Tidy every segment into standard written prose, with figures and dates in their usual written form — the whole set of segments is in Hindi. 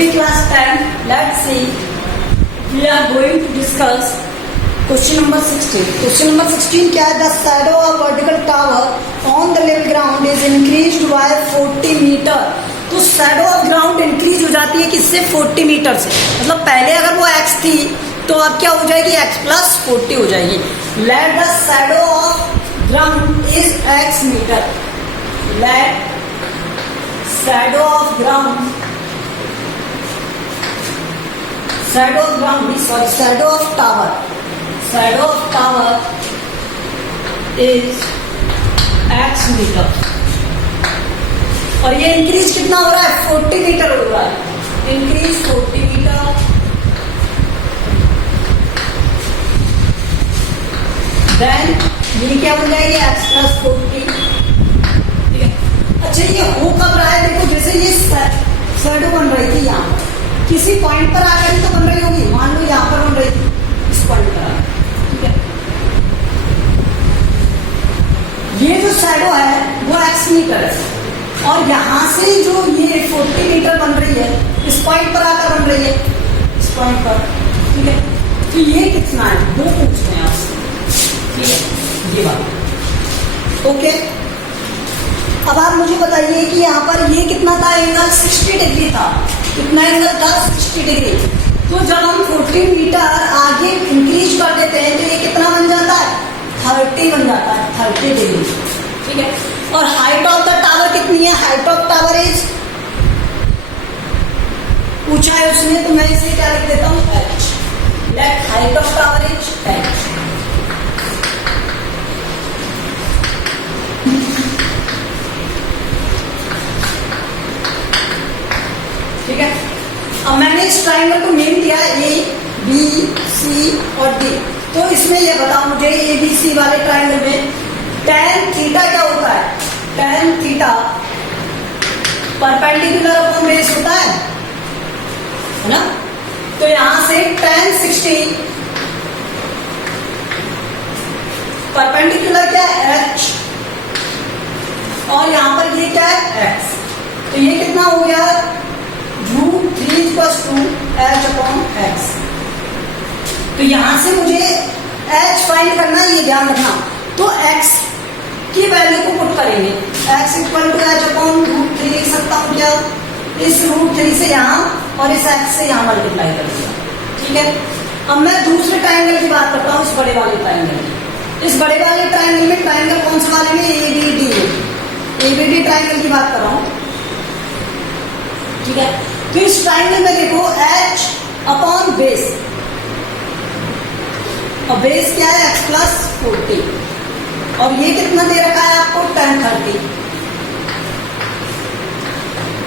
Reading class 10. Let's see. We are going to discuss question number 16. Question number 16 क्या है? The shadow of vertical tower on the level ground is increased by 40 meter. तो shadow of ground increase हो जाती है किससे? 40 मीटर से. मतलब पहले अगर वो x थी तो अब क्या हो जाएगी? x plus 40 हो जाएगी. Let the shadow of ground is x meter. Let shadow of ground shadow of tower is x metre. और ये इंक्रीज कितना हो रहा है? 40 मीटर हो रहा है. Increase 40 metre. देन ये क्या बन जाएगी? x plus 40. ठीक है. अच्छा ये हो कब रहा है? देखो जैसे ये शैडो बन रही थी यहाँ किसी पॉइंट पर आकर ही तो बन रही होगी. मान लो यहाँ पर बन रही थी इस पॉइंट पर आकर. ठीक है. ये जो शैडो है वो x मीटर है और यहाँ से जो ये 40 मीटर बन रही है इस पॉइंट पर आकर बन रही है इस पॉइंट पर. ठीक है. तो ये कितना है वो पूछते हैं आपसे. ठीक है. ये बात ओके. अब आप मुझे बताइए कि यहाँ पर ये कितना था? एंगल 60 डिग्री था. कितना एंगल था? 60 डिग्री. तो जब हम 40 मीटर आगे इंक्रीज कर देते हैं तो ये कितना बन जाता है? 30 बन जाता है. 30 डिग्री. ठीक है. और हाइट ऑफ द टावर कितनी है? हाइट ऑफ टावर इज पूछा है उसने तो मैं इसे क्या लिख देता हूँ? h. Let height of tower is h. ठीक है. अब मैंने इस ट्राइंगल को नेम दिया ए बी सी और डी. तो इसमें ये बताओ मुझे ए बी सी वाले ट्राइंगल में tan थीटा क्या होता है? tan theta perpendicular upon base होता है ना. तो यहां से tan 60 परपेंडिकुलर क्या है? h. और यहां पर ये क्या है? x. तो ये कितना हो गया? √3 = h अपॉन x. तो यहां से मुझे h फाइंड करना है, ये ध्यान रखना. तो x की वैल्यू को पुट करेंगे. x = h अपॉन √3 लिख सकता हूं क्या? इस √3 से यहां और इस x से यहां मल्टीप्लाई कर दिया. ठीक है. अब मैं दूसरे ट्राइंगल की बात करता हूं. इस बड़े वाले ट्राइंगल में, इस बड़े वाले ट्राइंगल में ट्राइंगल कौन से वाले में? एबीडी ट्राइंगल की बात कर रहा हूं. ठीक है. तो इस ट्राइंगल में देखो h अपॉन बेस, और बेस क्या है? x plus 40. और ये कितना दे रखा है आपको? tan 30.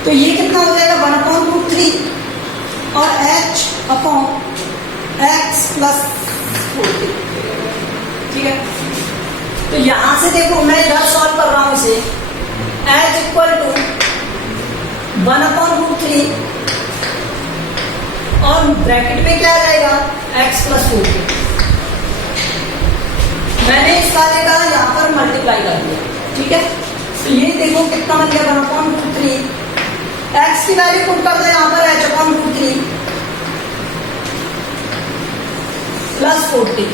तो ये कितना हो जाएगा? 1/√3 और h अपॉन x plus 40. ठीक है. तो यहां से देखो मैं इधर सॉल्व कर रहा हूं इसे. h = 1/√3 और ब्रैकेट में क्या आ जाएगा? x plus 40. मैंने इस वाले का यहाँ पर मल्टीप्लाई कर दिया. ठीक है. तो ये देखो कितना बन गया? 1/√3. x की वैल्यू पुट कर दो यहाँ पर h अपॉन √3 प्लस 40.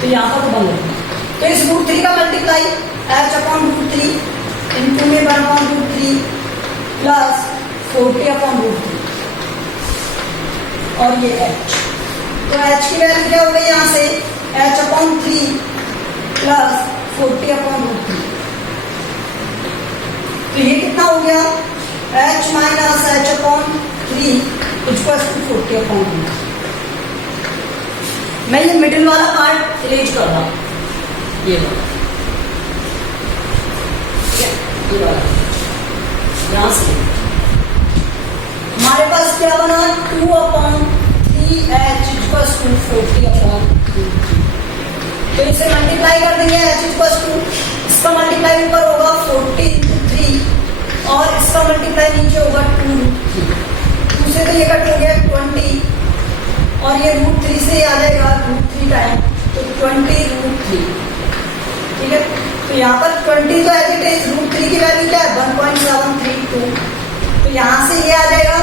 तो यहाँ पर तो बन गया. तो इस √3 का मल्टीप्लाई h अपॉन √3 इनटू में 1/√3 प्लस 40 अपॉन √3 और ये h. तो h की वैल्यू क्या हो गई? यहाँ से h अपॉन 3 प्लस 40 अपॉन √3. तो ये कितना हो गया? h minus h upon 3 = 40 upon 3. मैं ये मिडिल वाला पार्ट इरेज कर रहा हूं. ये वाला, ये वाला यहां से हमारे पास क्या बना? 2/3h = 40 upon 3. तो इसे मल्टीप्लाई कर देंगे. h = इसका मल्टीप्लाई ऊपर होगा 40 × 3 और इसका मल्टीप्लाई नीचे होगा 2√3. 2 से तो ये कट हो गया 20 और ये √3 से आ जाएगा √3 टाइम, तो 20√3. ठीक है. तो यहाँ पर 20 तो एज इट इज, √3 की वैल्यू क्या है? 1.732. तो यहां से ये आ जाएगा,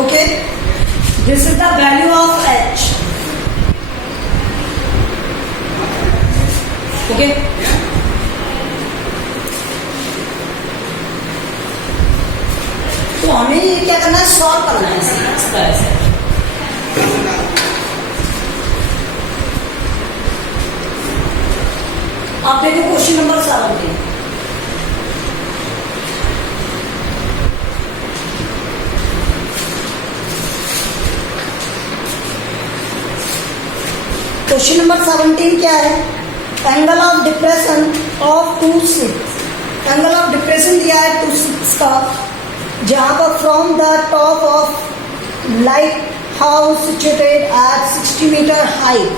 okay, this is the value of h, okay. तो हमें ये क्या करना है, सॉल्व करना है इस तरह से। आप देखो क्वेश्चन नंबर 17, क्वेश्चन नंबर 17 क्या है, angle of depression of two six, angle of depression दिया है 2 6 का, जहां पर from the top of light house situated at 60 metre height.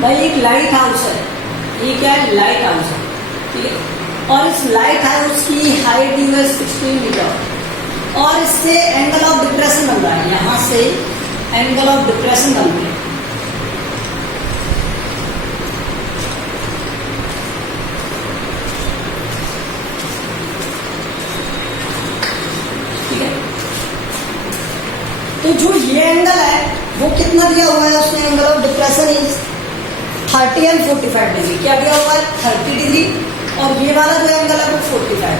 भाई एक लाइट हाउस है, ये क्या है, लाइट हाउस है, ठीक है, और इस लाइट हाउस की हाइट दी है 60 मीटर, और इससे एंगल ऑफ डिप्रेशन बन रहा है, यहां से एंगल ऑफ डिप्रेशन बन रहा है। तो जो ये एंगल है वो कितना दिया हुआ है उसमें, angle of depression is 30 and 45 degree. क्या दिया हुआ है, 30 डिग्री, और ये वाला जो एंगल है वो 45 है।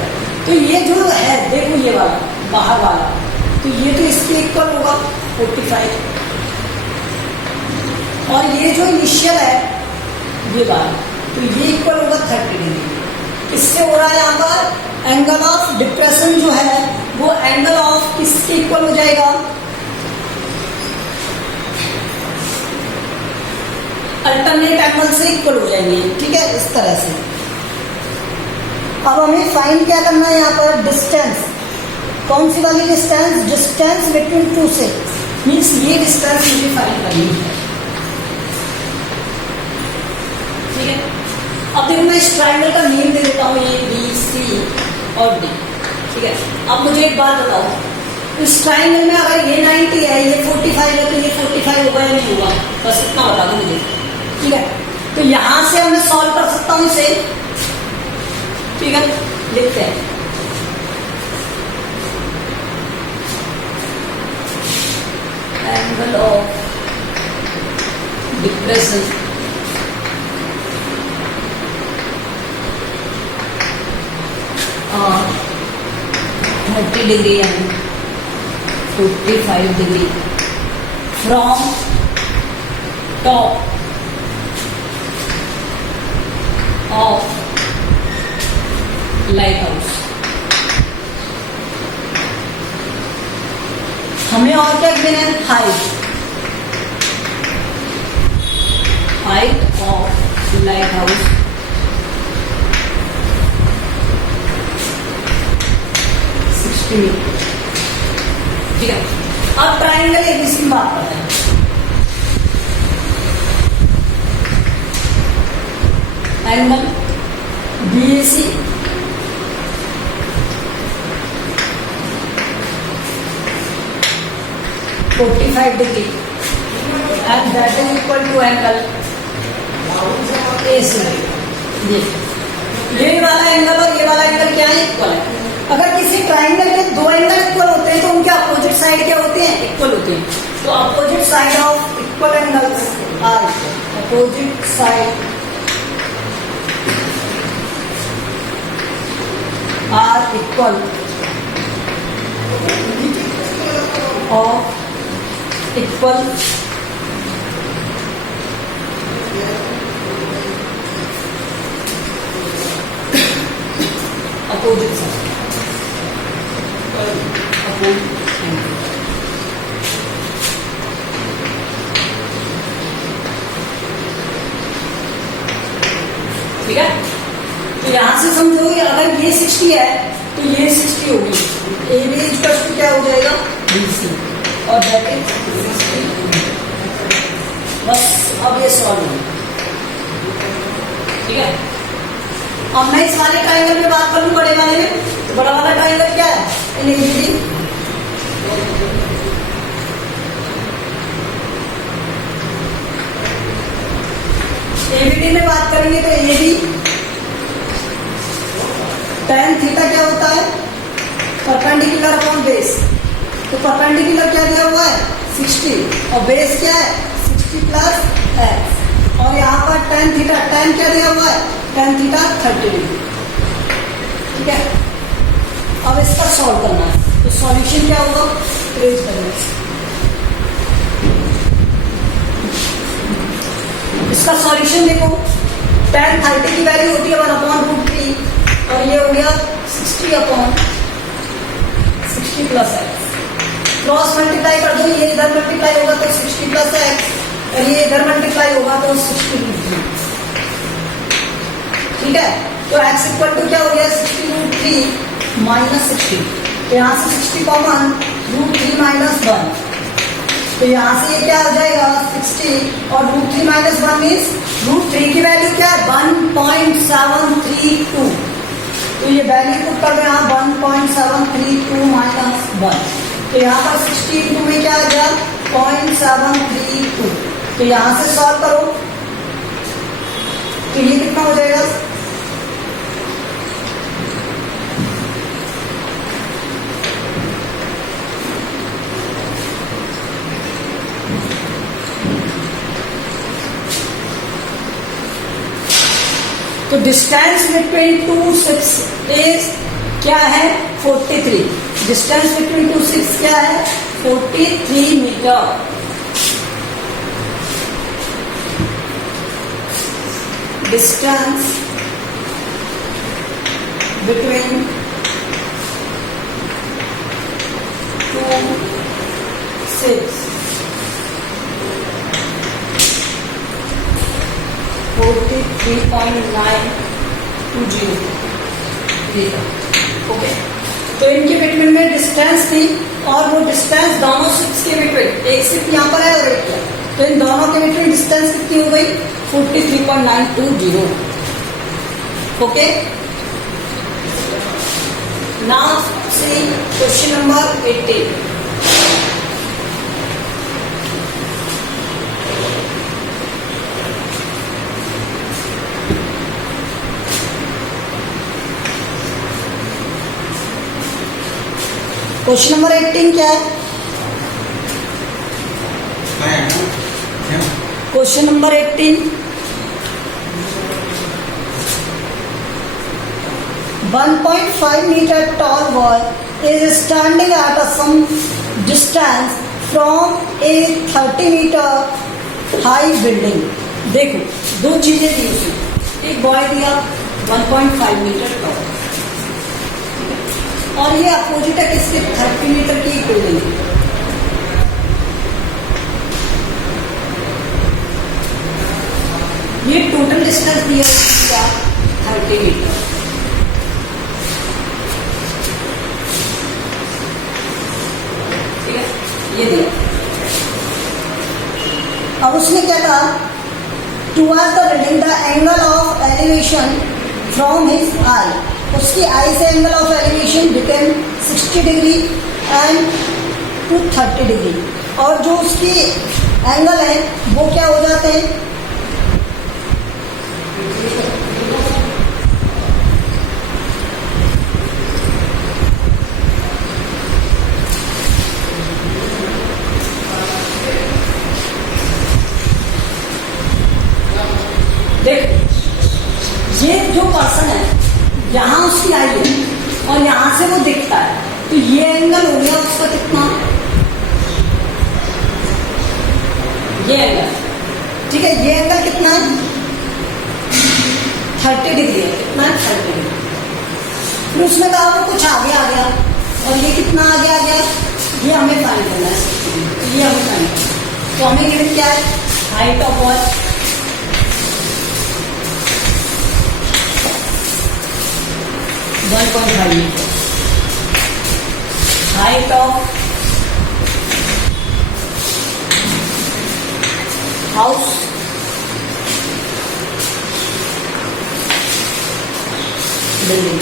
तो ये जो है देखो, ये वाला बाहर वाला, तो ये तो इसके इक्वल होगा 45, और ये जो इनिशियल है ये वाला, तो ये इक्वल होगा 30 डिग्री। इससे हो रहा है यहाँ पर एंगल ऑफ डिप्रेशन जो है वो एंगल ऑफ किसके इक्वल हो जाएगा, अल्टरनेट एंगल से इक्वल हो जाएंगे, ठीक है, इस तरह से। अब हमें फाइंड क्या करना है यहाँ पर, डिस्टेंस, कौन सी वाली डिस्टेंस, डिस्टेंस बिटवीन टू से, मीन्स ये डिस्टेंस मुझे फाइंड करनी है, ठीक है। अब देखो मैं इस ट्राइंगल का नेम दे देता हूँ, ए बी सी और डी, ठीक है। अब मुझे एक बात बताओ, इस ट्राइंगल में अगर ये 90 है, ये 45 है, तो ये 45 होगा या नहीं होगा, बस इतना बता दो मुझे, ठीक है। तो यहां से मैं सॉल्व कर सकता हूं इसे, ठीक है, लिखते हैं। एंगल ऑफ डिप्रेशन और 30 degree and 45 degree from top of light house. हमें और क्या देना है, हाइट ऑफ लाइट हाउस, ठीक है। अब ट्राइंगल एबीसी की बात करते हैं। एंगल बीएसी (45 डिग्री) and that is equal to angle AC. ये वाला एंगल और ये वाला एंगल क्या है, इक्वल है। अगर किसी ट्राइंगल के दो एंगल इक्वल होते हैं तो उनके अपोजिट साइड क्या होते हैं, इक्वल होते हैं। तो opposite side of equal angles are opposite side are equal of equal opposite side ठीक है। तो यहां से समझो कि अगर ये 60 है तो ये 60 होगी, ए बी इक्वल टू क्या हो जाएगा, BC, और दैट इज 60। बस अब ये सॉल्व हो, ठीक है। अब मैं इस वाले ट्राइंगल में बात करूं, बड़े वाले में। तो बड़ा वाला ट्राइंगल क्या है, इन एबीडी परपेंडिकुलर अपॉन बेस, तो परपेंडिकुलर क्या दिया हुआ है 60 और बेस क्या है 60 प्लस एक्स, और यहाँ पर tan थीटा, tan क्या दिया हुआ है tan थीटा 30 डिग्री। ठीक है, अब इसका सॉल्व करना है, तो सॉल्यूशन क्या होगा ट्रेस करना है। इसका सॉल्यूशन देखो, tan 30 की वैल्यू होती है 1/√3 और ये हो गया 60 प्लस एक्स, क्रॉस मल्टीप्लाई कर दो, ये इधर मल्टीप्लाई होगा तो 60 प्लस एक्स और ये इधर मल्टीप्लाई होगा तो 60√3। ठीक है, तो x इक्वल टू क्या हो गया 60√3 माइनस 60, तो यहाँ से 60 कॉमन √3 माइनस 1, तो यहाँ से ये क्या आ जाएगा 60 और √3 माइनस 1 मीन्स √3 की वैल्यू क्या है 1.732, तो ये वैल्यू पुट कर दो यहाँ 1.732 माइनस 1, तो यहाँ पर 60 इंटू में क्या आ गया 0.732, तो यहाँ से सॉल्व करो तो ये कितना हो जाएगा तो distance between two ships is क्या है 43, डिस्टेंस बिटवीन टू शिप्स क्या है 43 metre. Distance between two ships 43.920 metre. Okay, तो इनके बिटवीन में डिस्टेंस थी और वो डिस्टेंस दोनों शिप्स के बिटवीन, एक शिप यहाँ पर है और एक है, तो इन दोनों के बिटवीन डिस्टेंस कितनी हो गई 43.920। Okay, now see question number 18। Question number 18 क्या है? Question number 18, 1.5 meter tall wall is standing at some distance from a 30 meter high building। देखो दो चीजें दी उसने, एक बॉय दिया 1.5 मीटर टॉल और ये अपोजिट है किसके 30 मीटर की बिल्डिंग। ये टोटल डिस्टेंस दिया 30 मीटर। ठीक है, ये दिया। अब उसने क्या कहा towards the building the angle of elevation from his eye, उसकी आई से angle of elevation became 60 degree and to 30 degree, और जो उसकी एंगल है वो क्या हो जाते हैं देख, ये जो पर्सन है यहाँ उसकी आई है और यहाँ से वो दिखता है, तो ये एंगल हो गया उसका कितना, ये एंगल। ठीक है, ये एंगल कितना है 30 डिग्री है, कितना है 30 डिग्री। फिर उसने कहा वो कुछ आगे आ गया और ये कितना आगे आ गया, ये हमें फाइंड करना है, तो ये हमें फाइंड करना है। तो हमें गिवन क्या है height of wall, height of house, building।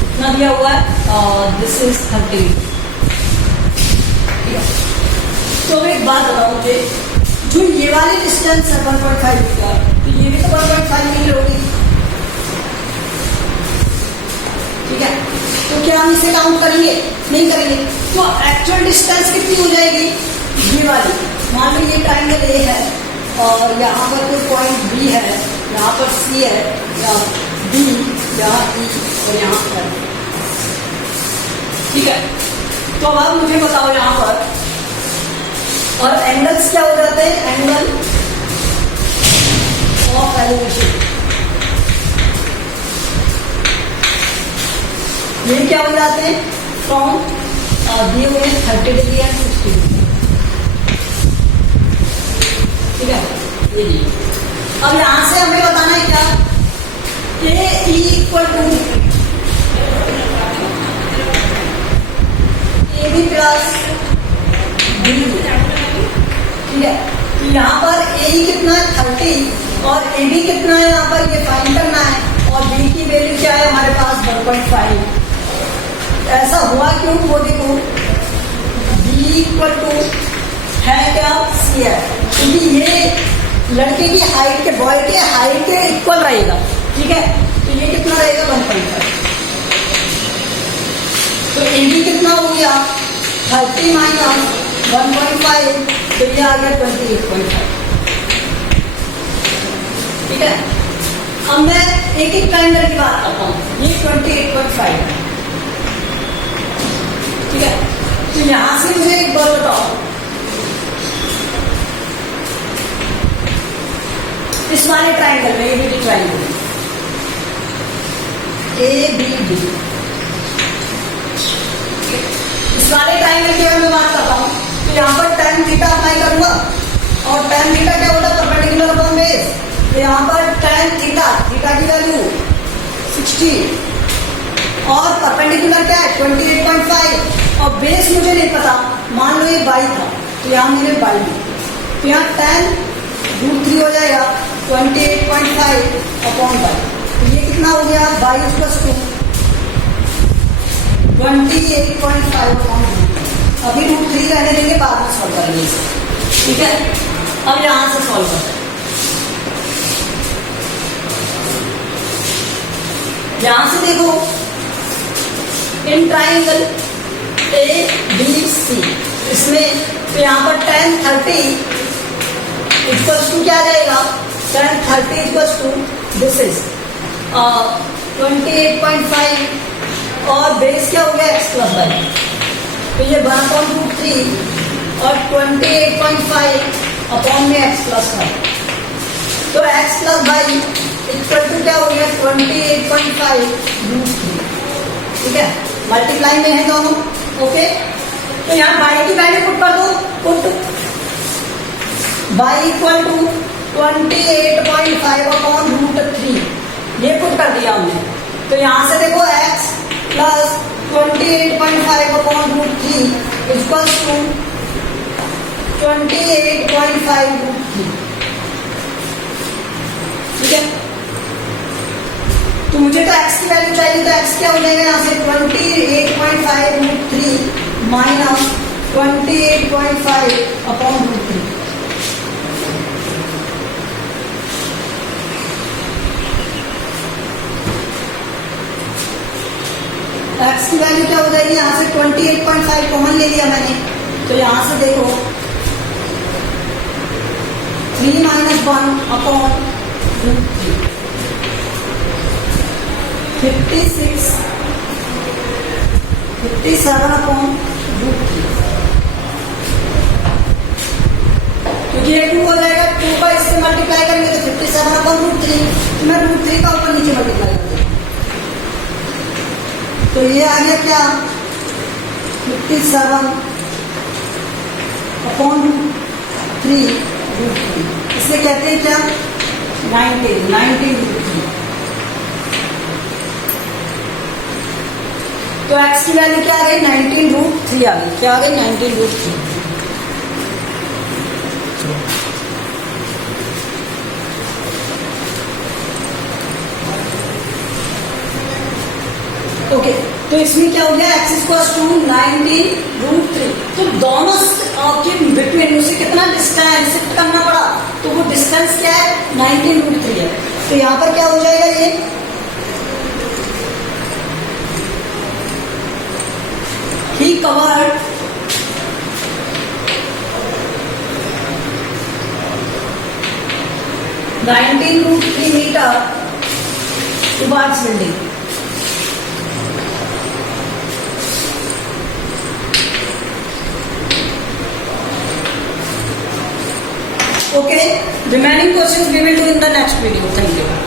कितना दिया हुआ है दिस इज 30। तो एक बात बताओ मुझे, जो ये वाली डिस्टेंस है 1.5 मीटर, तो ये भी तो 1.5 मीटर होगी। ठीक है, तो क्या हम इसे काउंट करेंगे? नहीं करेंगे। तो एक्चुअल डिस्टेंस कितनी हो जाएगी? ये वाली, मान लो ये ट्राइंगल ए है और यहाँ पर कोई पॉइंट बी है, यहाँ पर सी है, या डी, यहाँ ई और यहाँ पर। ठीक है, तो अब मुझे बताओ यहाँ पर, और एंगल्स क्या हो जाते हैं? एंगल ऑफ एलिवेशन, ये क्या हो जाते हैं? फ्रॉम दिए हुए 30 डिग्री एंड 60 डिग्री। ठीक है, ये दिए। अब यहां से हमें बताना है क्या? A equal to A B plus B. ठीक है, तो यहाँ पर ए कितना है? 30 और ए बी कितना है? यहाँ पर ये फाइंड करना है, और बी की वैल्यू क्या है हमारे पास? 1.5। ऐसा हुआ क्यों? वो देखो, बी इक्वल टू है क्या? सी है, क्योंकि ये लड़के की हाइट के, बॉय के हाइट के इक्वल रहेगा। ठीक है, तो ये कितना रहेगा? 1.5। तो ए बी कितना हो गया? 30 माइनस 1.5, तो ये आ गया 28.5। ठीक है, अब मैं एक एक ट्रायंगल की बात करता हूँ। ये 28.5 है। ठीक है, तो यहां से मुझे एक बार बताओ, इस वाले ट्राइंगल में, एबीडी ट्राइंगल, एबीडी, इस वाले ट्राइंगल की अगर मैं बात करता हूं, तो यहाँ पर tan थीटा अप्लाई करूंगा, और tan थीटा क्या होता है? Perpendicular upon base. तो यहाँ पर tan थीटा, थीटा की वैल्यू 60 और परपेंडिकुलर क्या है? 28.5, और बेस मुझे नहीं पता, मान लो ये बाई था, तो यहाँ मेरे बाई, तो यहाँ tan√3 हो जाएगा 28.5 अपॉन बाई। तो ये कितना हो गया? By plus 2, 28.5 upon. अभी √3 रहने देंगे, बाद में सॉल्व करेंगे इसे। ठीक है, अब यहां से सॉल्व करते हैं। यहां से देखो, in triangle A B C, इसमें तो यहाँ पर tan 30 इक्वल्स टू क्या जाएगा? tan 30 equals to this is 28.5, और बेस क्या हो गया? x plus y. तो ये 1/√3 और 28.5 अपॉन में x प्लस बाई, तो x plus y equal to क्या हो गया? 28.5√3। ठीक है, मल्टीप्लाई में है दोनों। ओके, तो यहाँ बाई की वैल्यू पुट कर दो, put y equal to 28.5 upon √3, ये पुट कर दिया हमने। तो यहाँ से देखो x plus 28.5 upon √3 equals to 28.5√3। ठीक है, तो मुझे तो x की वैल्यू चाहिए, तो x क्या हो जाएगा? यहाँ से 28.5√3 माइनस 28.5 अपॉन √3। x की वैल्यू क्या हो जाएगी? यहाँ से 28.5 कॉमन ले लिया मैंने, तो यहाँ से देखो 3 - 1 अपॉन √3, 57 अपॉन √3, क्योंकि ये 2 हो जाएगा, 2 का इससे मल्टीप्लाई करेंगे तो 57 अपॉन √3, मैं √3 का ऊपर नीचे मल्टीप्लाई कर दूंगा, तो ये आ गया क्या? 57 अपॉन √3, इसे कहते हैं क्या? 19√3। तो x की वैल्यू क्या आ गई? 19√3 आ गई। क्या आ गई? 19√3। ओके, तो इसमें क्या हो गया? x equals to 19√3। तो दोनों के बिटवीन उसे कितना डिस्टेंस शिफ्ट करना पड़ा, तो वो डिस्टेंस क्या है, 19√3 है। तो यहाँ पर क्या हो जाएगा, ये he covered 19√3 meter towards building. Okay, remaining questions we will do in the next video. Thank you.